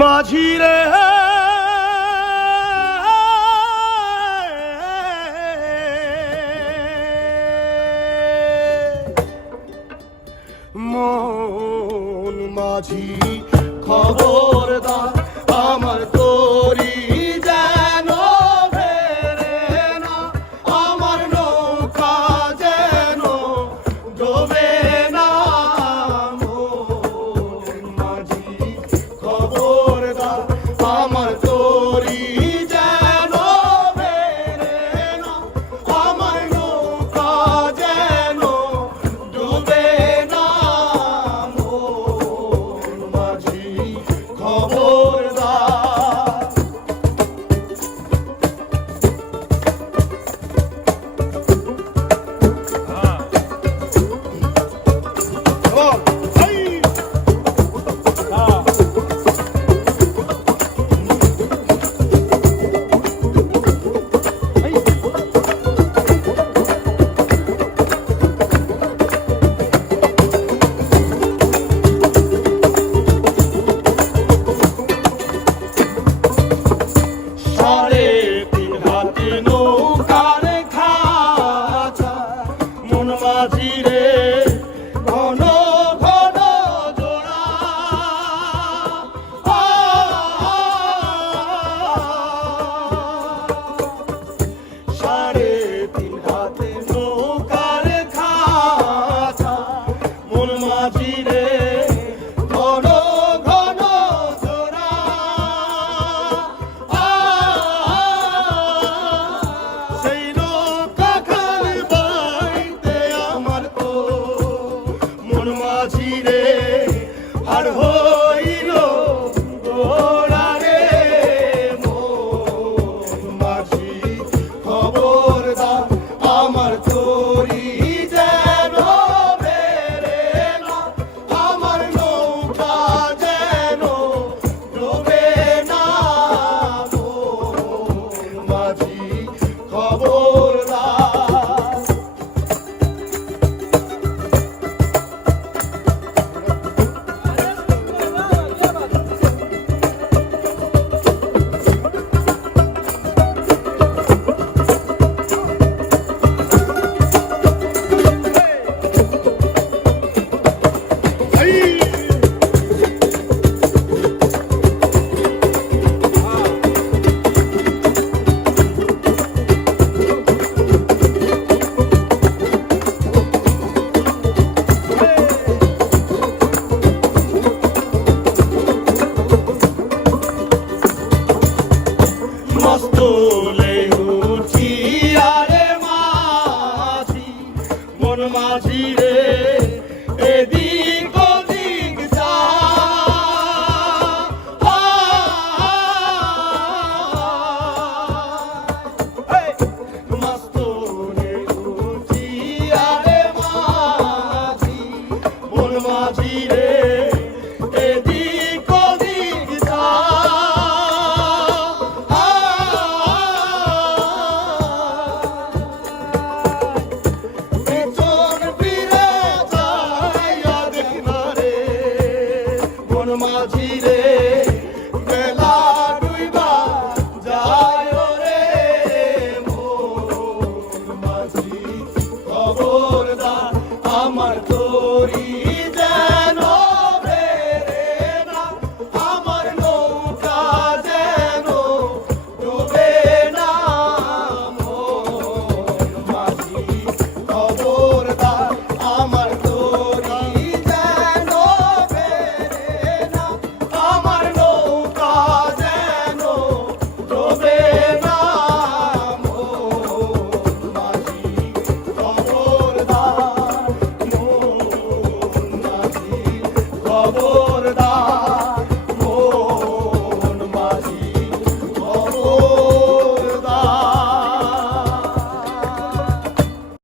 মাঝি রে মন মাঝি খবরদার আমার তোরি যেন ফেরে না, আমার নৌকা যেন ডোবে না। মন মাঝি খবরদার আমার তোরি যেন ফেরে না, আমার নৌকা যেন ডোবে না। মন মাঝি খবরদার। সাড়ে তিন হাতে নৌকার খাঁচা, মন মাঝি রে ঘন ঘন জোড়া। সাড়ে তিন হাতে নৌকার খাঁচা, মন মাঝি রে ঘন ঘন জোড়া। সেই নৌকা খালি বাইতে আমার তো মন মাঝি রে আর হইল গোড়া রে। মন মাঝি খবরদার আমার তোরি যেন বেরে না, আমার নৌকা যেন ডোবে না। মন মাঝি খবরদার। মস্ত